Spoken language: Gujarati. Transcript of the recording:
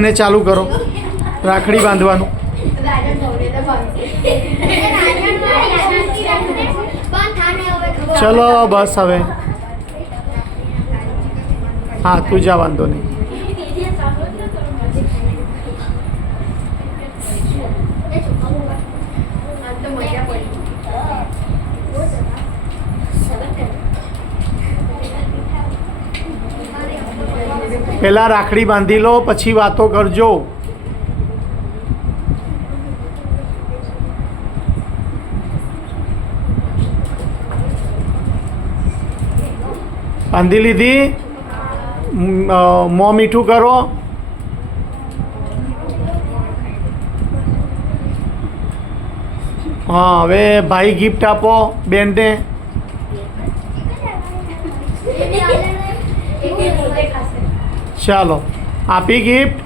ને ચાલુ કરો રાખડી બાંધવાનું. ચલો બસ હવે હા તું જા વાંધો નહીં. પહેલાં રાખડી બાંધી લો પછી વાતો કરજો. બાંધી લીધી? મોં મીઠું કરો. હા હવે ભાઈ ગિફ્ટ આપો બેનને. ચાલો આપી ગિફ્ટ.